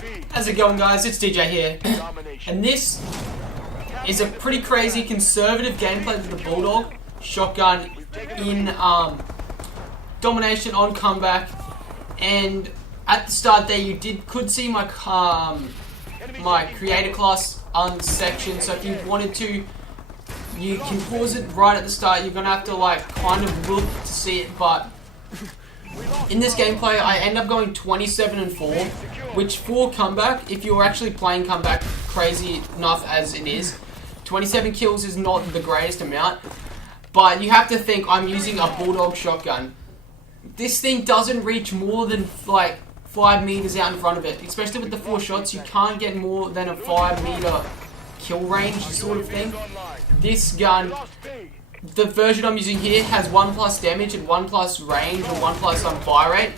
How's it going, guys? It's DJ here, and this is a pretty crazy conservative gameplay with the Bulldog shotgun in domination on comeback. And at the start there, you could see my my creator class unsection. So if you wanted to, you can pause it right at the start. You're gonna have to like kind of look to see it, but in this gameplay, I end up going 27-4, which for comeback, if you're actually playing comeback crazy enough as it is, 27 kills is not the greatest amount, but you have to think I'm using a Bulldog shotgun. This thing doesn't reach more than like 5 meters out in front of it, especially with the 4 shots. You can't get more than a 5 meter kill range sort of thing. This gun, the version I'm using here, has 1+ damage and 1+ range or 1+ fire rate.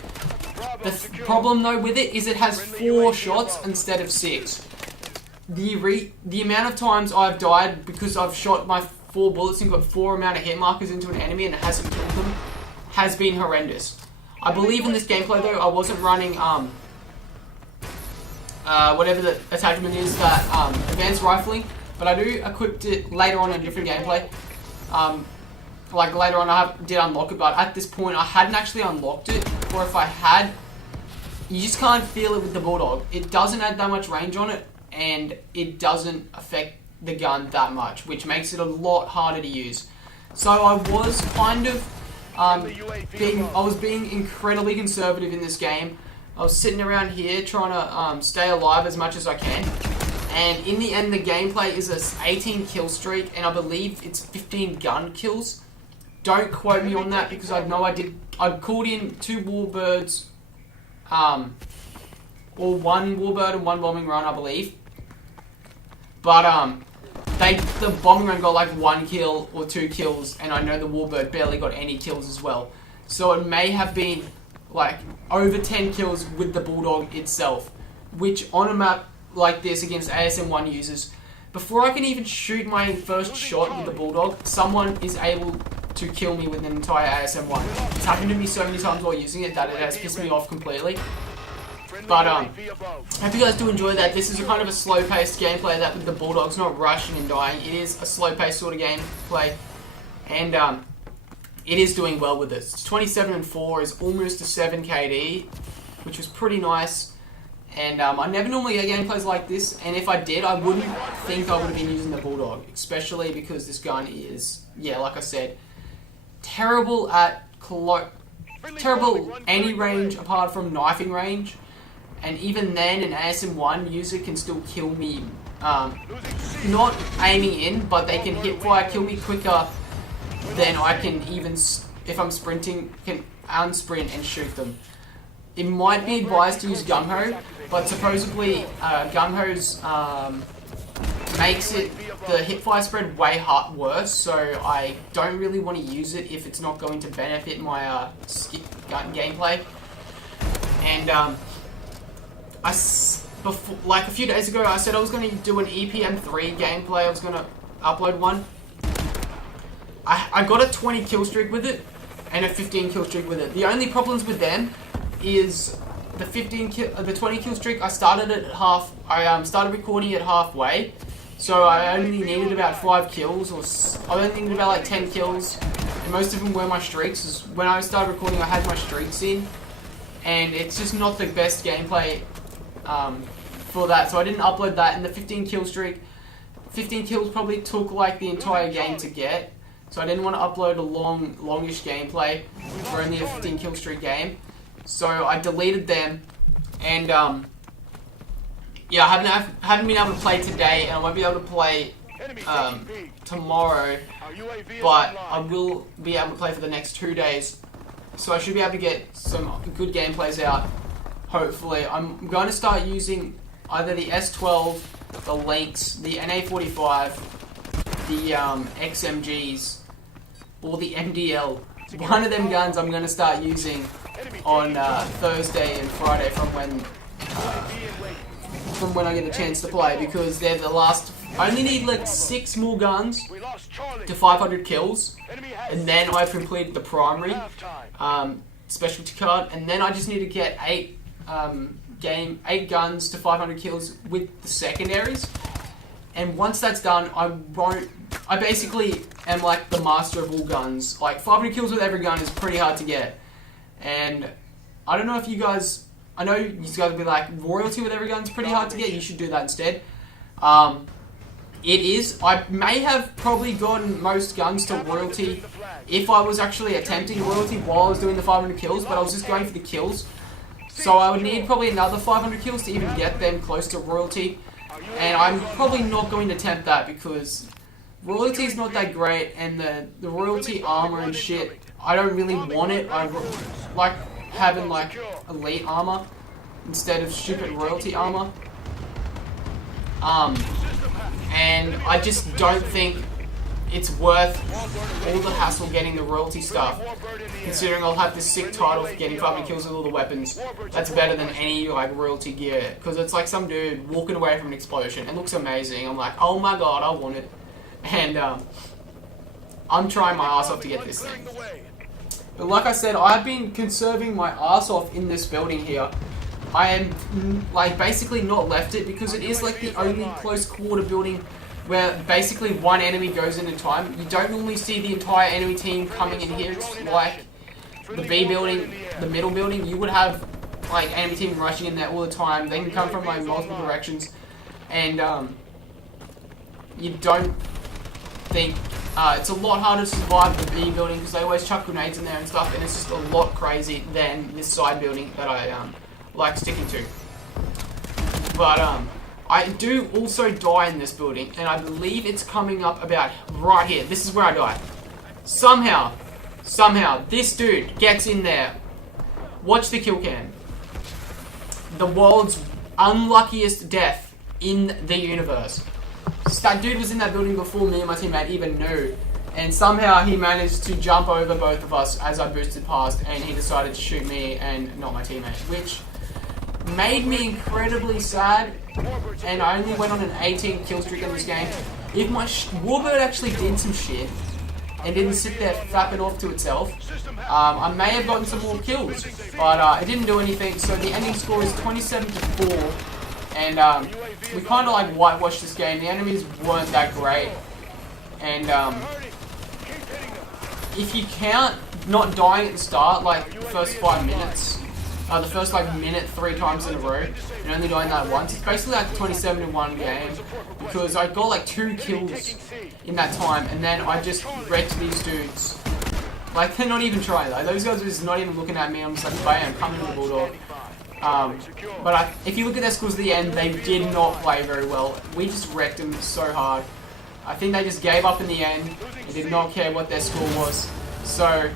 The problem though with it is it has 4 shots instead of 6. The amount of times I've died because I've shot my 4 bullets and got 4 amount of hit markers into an enemy and it hasn't killed them has been horrendous. I believe in this gameplay though, I wasn't running whatever the attachment is, that advanced rifling, but I do equip it later on in a different gameplay. Like later on I did unlock it, but at this point I hadn't actually unlocked it, or if I had, you just can't feel it with the Bulldog. It doesn't add that much range on it, and it doesn't affect the gun that much, which makes it a lot harder to use. So I was kind of being incredibly conservative in this game. I was sitting around here trying to stay alive as much as I can. And in the end, the gameplay is a 18 kill streak, and I believe it's 15 gun kills. Don't quote me on that because I know I called in 2 warbirds, or 1 warbird and 1 bombing run, I believe. But the bombing run got like 1 kill or 2 kills, and I know the warbird barely got any kills as well. So it may have been like over 10 kills with the Bulldog itself, which on a map like this against ASM1 users, before I can even shoot my first shot with the Bulldog, someone is able to kill me with an entire ASM1. It's happened to me so many times while using it that it has pissed me off completely. But I hope you guys do enjoy that. This is a kind of a slow-paced gameplay that with the Bulldog's not rushing and dying. It is a slow-paced sort of gameplay, and it is doing well with this. 27-4 is almost a 7 KD, which was pretty nice. And I never normally get gameplays like this, and if I did, I wouldn't think I would have been using the Bulldog, especially because this gun is, yeah, like I said, terrible at any range apart from knifing range, and even then an ASM1 user can still kill me, not aiming in, but they can hip fire kill me quicker than I can even, if I'm sprinting, can unsprint and shoot them. It might be advised to use Gung-Ho, but supposedly Gung-Ho's makes it, the hipfire spread way worse, so I don't really want to use it if it's not going to benefit my gun gameplay. And before, like a few days ago, I said I was going to do an EPM3 gameplay. I was going to upload one. I got a 20 kill streak with it and a 15 kill streak with it. The only problems with them is the 20 kill streak. I started at half. I started recording at halfway, so I only needed about 5 kills, or I only needed about like 10 kills, and most of them were my streaks. When I started recording, I had my streaks in, and it's just not the best gameplay for that. So I didn't upload that. And the 15 kill streak, 15 kills probably took like the entire game to get. So I didn't want to upload a longish gameplay for only a 15 kill streak game. So I deleted them, and yeah, I haven't been able to play today, and I won't be able to play tomorrow, but I will be able to play for the next 2 days. So I should be able to get some good gameplays out, hopefully. I'm going to start using either the S12, the Lynx, the NA45, the XMGs, or the MDL. One of them guns I'm going to start using on Thursday and Friday from when I get a chance to play, because they're the last. I only need like 6 more guns to 500 kills, and then I've completed the primary specialty card, and then I just need to get 8 guns to 500 kills with the secondaries. And once that's done, I basically am like the master of all guns. Like 500 kills with every gun is pretty hard to get. And I don't know if you guys, I know you guys will be like, royalty with every gun is pretty hard to get. You should do that instead. It is. I may have probably gotten most guns to royalty if I was actually attempting royalty while I was doing the 500 kills, but I was just going for the kills. So I would need probably another 500 kills to even get them close to royalty. And I'm probably not going to attempt that because royalty is not that great, and the royalty armor and shit, I don't really want it. I like having like elite armor instead of stupid royalty armor. And I just don't think it's worth all the hassle getting the royalty stuff, considering I'll have this sick title for getting 500 kills with all the weapons. That's better than any like royalty gear, because it's like some dude walking away from an explosion. It looks amazing. I'm like, oh my god, I want it. And I'm trying my ass off to get this thing. But like I said, I've been conserving my ass off in this building here. I am like basically not left it because it is like the only close quarter building where basically one enemy goes in time. You don't normally see the entire enemy team coming in here. It's like the B building, the middle building. You would have like enemy team rushing in there all the time. They can come from like multiple directions, and you don't think it's a lot harder to survive the B building because they always chuck grenades in there and stuff, and it's just a lot crazy than this side building that I like sticking to. But I do also die in this building, and I believe it's coming up about right here. This is where I die. Somehow, this dude gets in there. Watch the kill cam. The world's unluckiest death in the universe. That dude was in that building before me and my teammate even knew, and somehow he managed to jump over both of us as I boosted past, and he decided to shoot me and not my teammate, which made me incredibly sad. And I only went on an 18 kill streak in this game. If my Warbird actually did some shit and didn't sit there fapping off to itself, I may have gotten some more kills, but it didn't do anything. So the ending score is 27-4, and we kind of like whitewashed this game. The enemies weren't that great, and if you count not dying at the start, like the first 5 minutes, the first like minute 3 times in a row, and only dying that once, it's basically like a 27-1 game, because I got like 2 kills in that time, and then I just wrecked these dudes. Like, they're not even trying, like, those guys are just not even looking at me. I'm just like, bam, coming to the Bulldog. But if you look at their scores at the end, they did not play very well. We just wrecked them so hard. I think they just gave up in the end. They did not care what their score was. So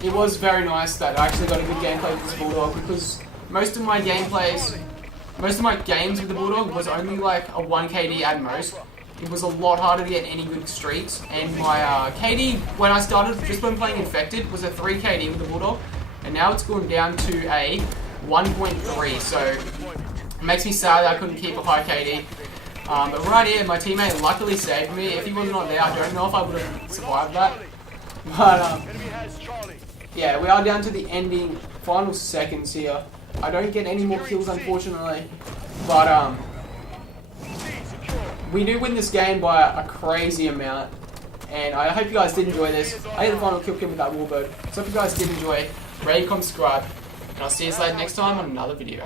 it was very nice that I actually got a good gameplay with this Bulldog, because most of my games with the Bulldog was only like a 1 KD at most. It was a lot harder to get any good streaks, and my KD when I started, just when playing Infected, was a 3 KD with the Bulldog, and now it's gone down to a 1.3, so it makes me sad that I couldn't keep a high KD. But right here, my teammate luckily saved me. If he was not there, I don't know if I would have survived that. But yeah, we are down to the ending final seconds here. I don't get any more kills, unfortunately, but we do win this game by a crazy amount, and I hope you guys did enjoy this. I hit the final kill with that Warbird, so if you guys did enjoy, rate, comment, subscribe, and I'll see you guys later next time on another video.